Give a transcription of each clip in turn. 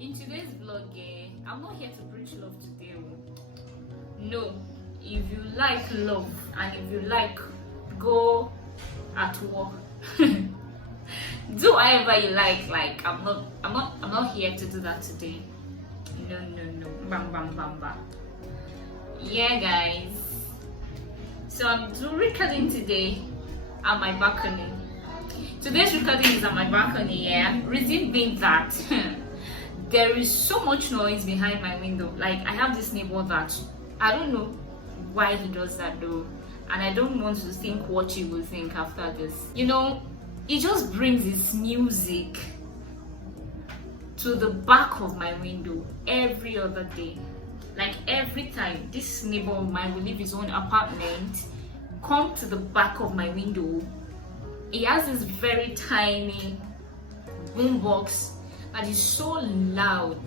In today's vlog, I'm not here to preach love today. No, if you like love and if you like go at war, do whatever you like. Like I'm not here to do that today. No. Bam bam bam bam. Yeah, guys. So I'm recording today at my balcony. Today's recording is at my balcony. Yeah, reason being that there is so much noise behind my window. Like I have this neighbor that I don't know why he does that though, and I don't want to think what he will think after this. You know, he just brings his music to the back of my window every other day. Like every time this neighbor of mine will leave his own apartment, come to the back of my window. He has this very tiny boombox that is so loud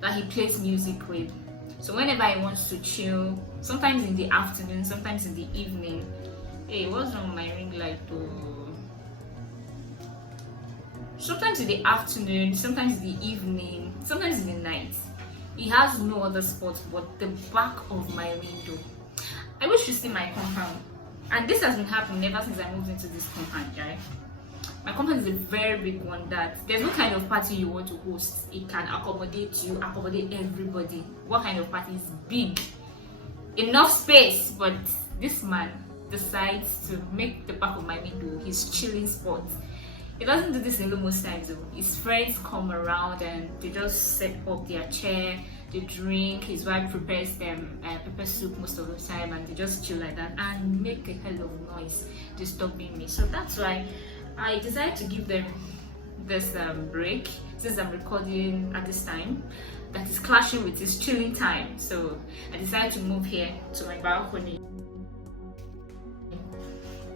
that he plays music with. So whenever he wants to chill, sometimes in the afternoon, sometimes in the evening. Hey, what's wrong with my ring light though? Sometimes in the afternoon, sometimes in the evening, sometimes in the night. He has no other spot but the back of my window. I wish you see my compound. And this has been happening ever since I moved into this compound, right? My compound is a very big one that there's no kind of party you want to host. It can accommodate you, accommodate everybody. What kind of party is big? Enough space, but this man decides to make the back of my window his chilling spot. He doesn't do this alone most times though. His friends come around and they just set up their chair, they drink, his wife prepares them pepper soup most of the time, and they just chill like that and make a hell of noise disturbing me. So that's why I decided to give them this break since I'm recording at this time that is clashing with his chilling time. So I decided to move here to my balcony.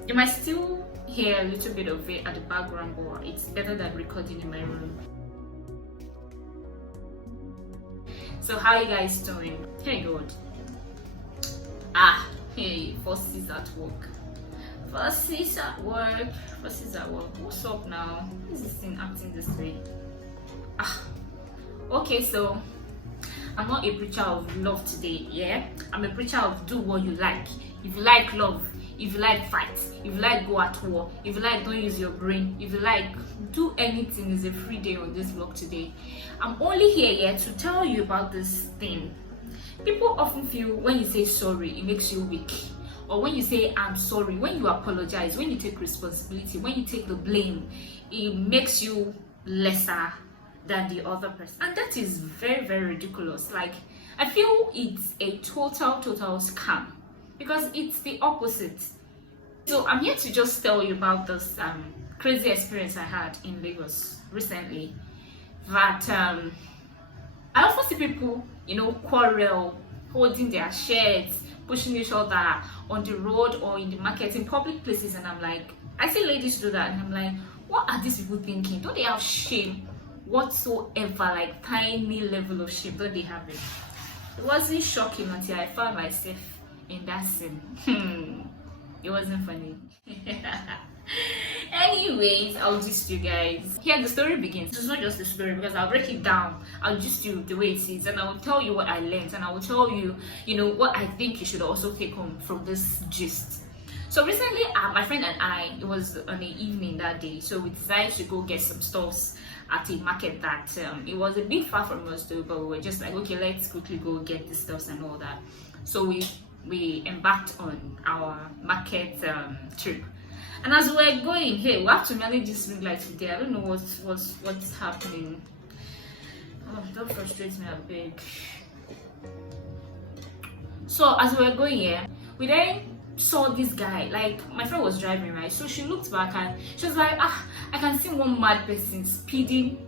You might still hear a little bit of it at the background, but it's better than recording in my room. So how you guys doing? Hey God. Hey, Fossy's at work. Fossy's at work. What's up now? Who's this thing acting this way? Okay, so I'm not a preacher of love today, yeah? I'm a preacher of do what you like. If you like love, if you like fight, if you like go at war, if you like don't use your brain, if you like do anything, is a free day on this vlog today. I'm only here to tell you about this thing. People often feel when you say sorry, it makes you weak. Or when you say I'm sorry, when you apologize, when you take responsibility, when you take the blame, it makes you lesser than the other person. And that is very, very ridiculous. Like, I feel it's a total scam. Because it's the opposite. So I'm here to just tell you about this crazy experience I had in Lagos recently. That I often see people, quarrel, holding their shirts, pushing each other on the road or in the market, in public places, and I'm like, I see ladies do that, and I'm like, what are these people thinking? Don't they have shame whatsoever? Like tiny level of shame, don't they have it? It wasn't shocking until I found myself in that scene. It wasn't funny. Anyways, I'll gist you guys. Here the story begins. It's not just the story because I'll break it down. I'll gist you the way it is, and I will tell you what I learned, and I will tell you, what I think you should also take home from this gist. So recently, my friend and I, it was on the evening that day, so we decided to go get some stuffs at a market that it was a bit far from us though, but we were just like, okay, let's quickly go get the stuffs and all that. So we embarked on our market trip, and as we were going, hey, we have to manage this ring light today. I don't know what's happening. Oh, don't frustrate me a bit. So as we were going here, we then saw this guy. Like, my friend was driving, right? So she looked back and she was like, I can see one mad person speeding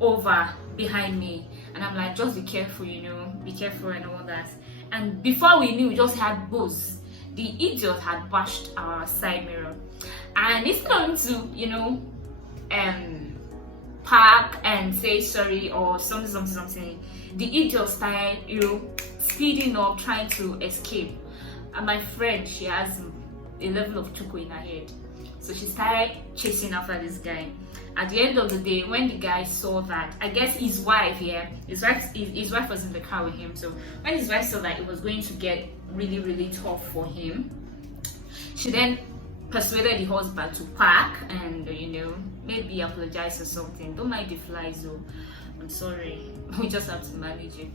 over behind me, and I'm like, just be careful, be careful and all that. And before we knew, we just had both. The idiot had bashed our side mirror, and instead of to park and say sorry or something, the idiot started speeding up, trying to escape. And my friend, she has a level of chuko in her head. So she started chasing after this guy. At the end of the day, when the guy saw that, I guess his wife his wife was in the car with him. So when his wife saw that it was going to get really, really tough for him, she then persuaded the husband to park and maybe apologize or something. Don't mind the flies though. I'm sorry. We just have to manage it.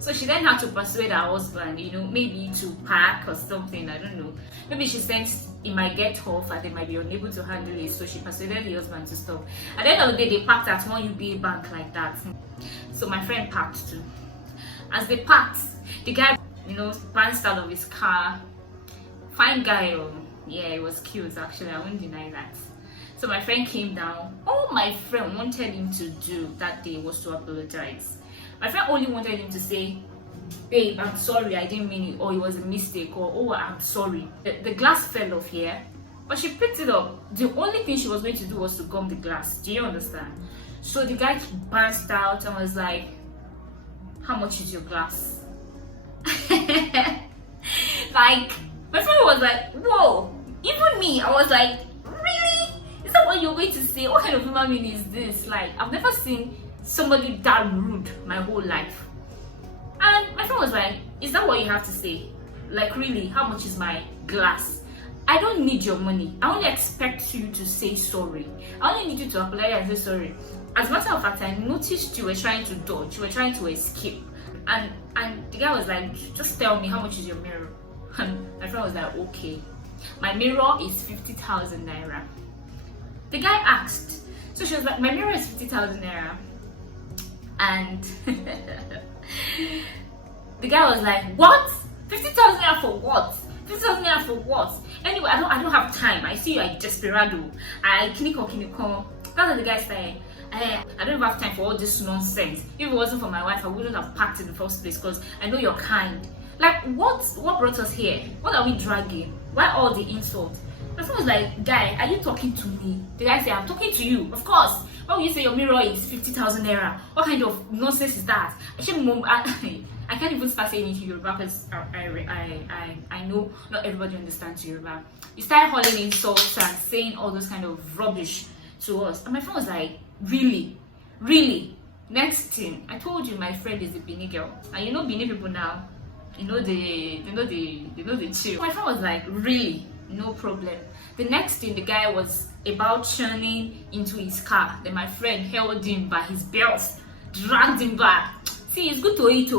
So she then had to persuade her husband, maybe to park or something. I don't know. Maybe she sensed it might get tough and they might be unable to handle it. So she persuaded the husband to stop. At the end of the day, they parked at one UBA bank like that. So my friend parked too. As they parked, the guy, bounced out of his car. Fine guy. Yeah, it was cute actually. I won't deny that. So my friend came down. All my friend wanted him to do that day was to apologize. My friend only wanted him to say, babe, I'm sorry, I didn't mean it, or it was a mistake, or oh, I'm sorry. The glass fell off here, but she picked it up. The only thing she was going to do was to gum the glass. Do you understand? So the guy burst out and was like, how much is your glass? Like, my friend was like, whoa. Even me, I was like, really? Is that what you're going to say? What kind of human being is this? Like, I've never seen somebody that rude my whole life. And my friend was like, is that what you have to say? Like, really, how much is my glass? I don't need your money. I only expect you to say sorry. I only need you to apologize and say sorry. As a matter of fact, I noticed you were trying to dodge, you were trying to escape. And the guy was like, just tell me, how much is your mirror? And my friend was like, okay. My mirror is 50,000 naira. The guy asked. So she was like, my mirror is 50,000 naira. And the guy was like, what? 50,000 naira for what? 50,000 naira for what? Anyway, I don't have time. I see you are desperado. Kiniko. That's what the guy said. I don't have time for all this nonsense. If it wasn't for my wife, I wouldn't have packed in the first place because I know you're kind. Like, what brought us here? What are we dragging? Why all the insults? My friend was like, guy, are you talking to me? The guy said, I'm talking to you. Of course. Why would you say your mirror is 50,000 naira? What kind of nonsense is that? I can't even start saying it in Yoruba because I know not everybody understands Yoruba. You start hauling insults and saying all those kind of rubbish to us. And my friend was like, really? Really? Next thing, I told you my friend is a Benin girl. And you know Benin people now, they chill. My friend was like, really? No problem. The next thing, the guy was about turning into his car. Then my friend held him by his belt, dragged him back. See, it's good to eat,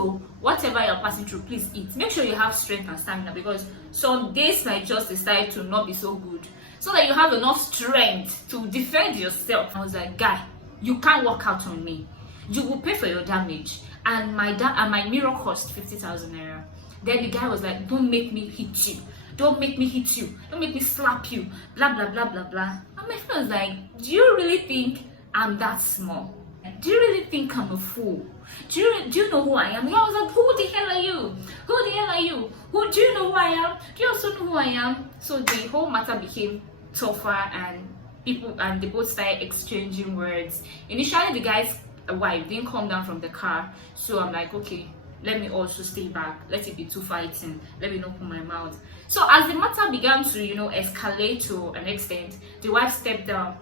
whatever you're passing through, please eat. Make sure you have strength and stamina because some days might just decide to not be so good. So that you have enough strength to defend yourself. I was like, guy, you can't walk out on me. You will pay for your damage. And my mirror cost 50,000 naira. Then the guy was like, don't make me hit you. Don't make me hit you. Don't make me slap you. Blah, blah, blah, blah, blah. And my friend was like, do you really think I'm that small? Do you really think I'm a fool? Do you know who I am? And I was like, who the hell are you? Who the hell are you? Do you know who I am? Do you also know who I am? So the whole matter became tougher and they both started exchanging words. Initially, the guy's wife didn't come down from the car. So I'm like, okay, let me also stay back. Let it be two fighting. Let me not open my mouth. So as the matter began to, escalate to an extent, the wife stepped down.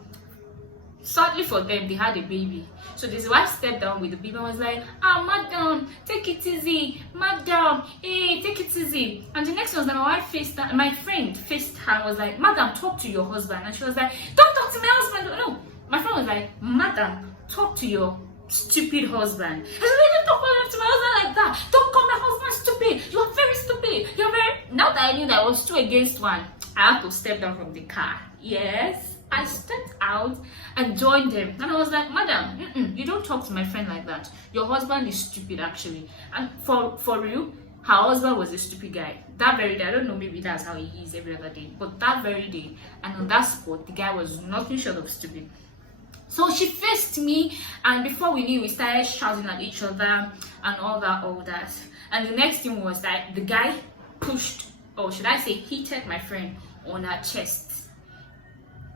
Sadly for them, they had a baby. So this wife stepped down with the baby and was like, madam, take it easy. Madam, hey, take it easy. And the next one was that my friend faced her and was like, madam, talk to your husband. And she was like, don't talk to my husband. No, my friend was like, madam, talk to your stupid husband. I said, don't talk to my husband like that. Don't call my husband stupid. You're very stupid. Now that I knew that I was 2 against 1, I had to step down from the car. Yes. I stepped out and joined them. And I was like, madam, you don't talk to my friend like that. Your husband is stupid, actually. And for real, her husband was a stupid guy. That very day, I don't know, maybe that's how he is every other day. But that very day, and on that spot, the guy was nothing short of stupid. So she faced me, and before we knew, we started shouting at each other and all that. And the next thing was that the guy pushed, or should I say, hit my friend on her chest.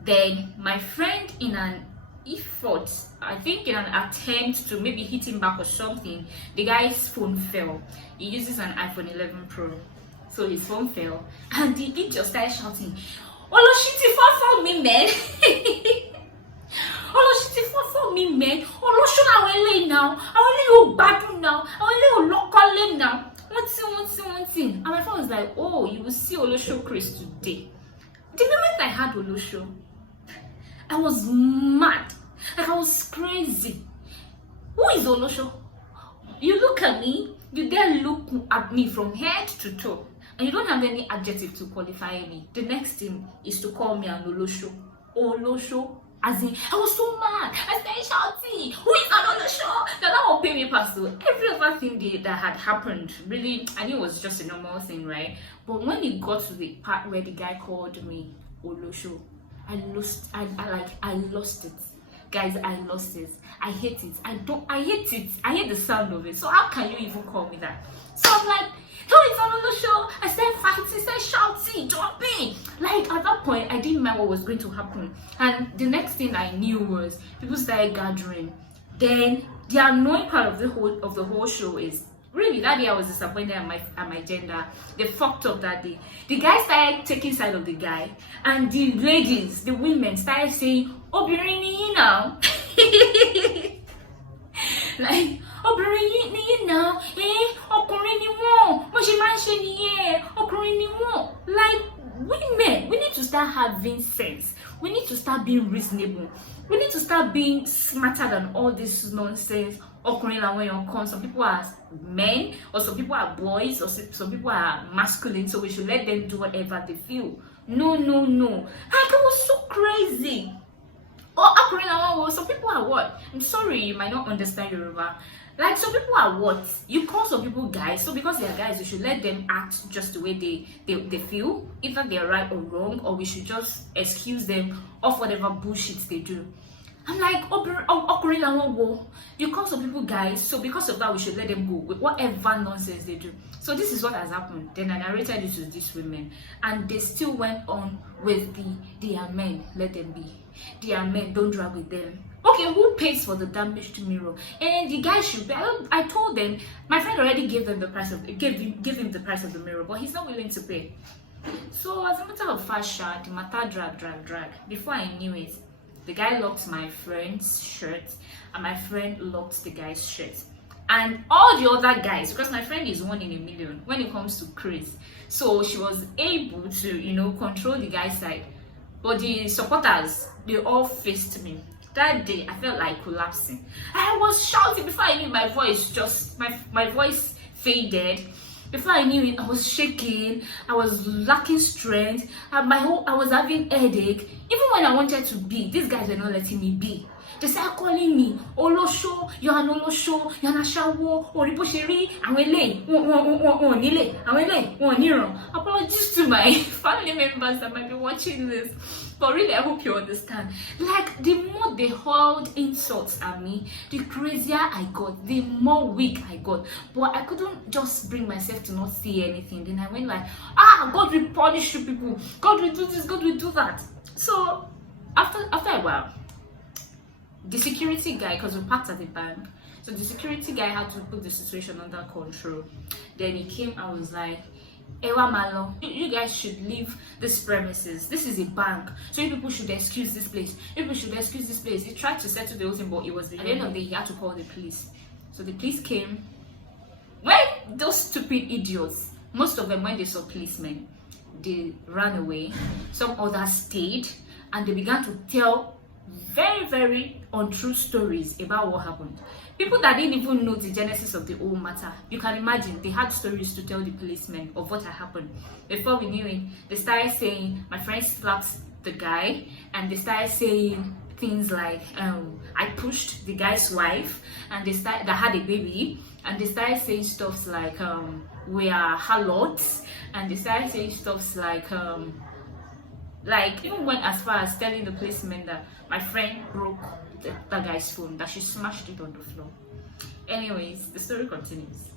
Then my friend, in an effort, I think in an attempt to maybe hit him back or something, the guy's phone fell. He uses an iPhone 11 Pro. So his phone fell, and the idiot started shouting, "Oloshiti for me, man!" Oloshiti for me, man! Olosho na wele now. I only you badu now. I only you local now. One thing. And my friend was like, "Oh, you will see Olosho Chris today." The moment I had Olosho, I was mad. Like, I was crazy. Who is Olosho? You look at me, you then look at me from head to toe, and you don't have any adjective to qualify me. The next thing is to call me an Olosho. Olosho. As in, I was so mad. I started shouting, "Who is an Olosho?" Now that will pay me past though. Every other thing that had happened, really, I knew it was just a normal thing, right? But when it got to the part where the guy called me Olosho, I lost it. Guys, I lost it. I hate it. I hate it. I hate the sound of it. So how can you even call me that? So I'm like, "Who is on the show?" I started fighting, started shouting, jumping. Like, at that point, I didn't know what was going to happen. And the next thing I knew was people started gathering. Then the annoying part of the whole show is, really, that day I was disappointed at my gender. They fucked up that day. The guy started taking side of the guy, and the ladies, the women, started saying, "Obìnrin ni yín now." Like, "Obìnrin ni yín now, ọkùnrin ni wọ́n, bó ṣe máa ń ṣe nìyẹn, ọkùnrin ni wọ́n." Like, women, we need to start having sense. We need to start being reasonable. We need to start being smarter than all this nonsense. Some people are men, or some people are boys, or some people are masculine, so we should let them do whatever they feel. No. Like, it was so crazy. Or some people are what? I'm sorry, you might not understand Yoruba. Like, some people are what? You call some people guys, so because they are guys, you should let them act just the way they feel, either they're right or wrong, or we should just excuse them of whatever bullshit they do. I'm like, you call some people guys, so because of that, we should let them go with whatever nonsense they do. So this is what has happened. Then I narrated it to these women, and they still went on with they are men, let them be. They are men, don't drag with them. Okay, who pays for the damaged mirror? And the guy should pay. I told them, my friend already gave him the price of the mirror, but he's not willing to pay. So as a matter of fact, the matter drag. Before I knew it, the guy locked my friend's shirt, and my friend locked the guy's shirt. And all the other guys, because my friend is 1 in a million when it comes to craze, so she was able to, control the guy's side. But the supporters, they all faced me. That day, I felt like collapsing. I was shouting before I knew my voice my voice faded. Before I knew it, I was shaking. I was lacking strength. I was having headache. Even when I wanted to be, these guys were not letting me be. They started calling me Olosho, you're an Olosho, you're an Ashawo, Oribosheri, Nile. Apologies to my family members that might be watching this. But really, I hope you understand. Like, the more they hurled insults at me, the crazier I got, the more weak I got. But I couldn't just bring myself to not see anything. Then I went like, God will punish you people. God will do this, God will do that. So, after a while, the security guy, because we parked at the bank, so the security guy had to put the situation under control. Then he came and was like, "Ewa Malo, you guys should leave this premises. This is a bank, so you people should excuse this place. You people should excuse this place." He tried to settle the whole thing, but it was at the end of the day, he had to call the police. So the police came. When those stupid idiots, most of them, when they saw policemen, they ran away. Some others stayed, and they began to tell very, very untrue stories about what happened. People that didn't even know the genesis of the whole matter. You can imagine, they had stories to tell the policemen of what had happened. Before we knew it, they started saying my friend slapped the guy, and they started saying things like I pushed the guy's wife, and that had a baby, and they started saying stuff like we are harlots, and they started saying stuff like even went as far as telling the policeman that my friend broke that guy's phone, that she smashed it on the floor. Anyways, the story continues.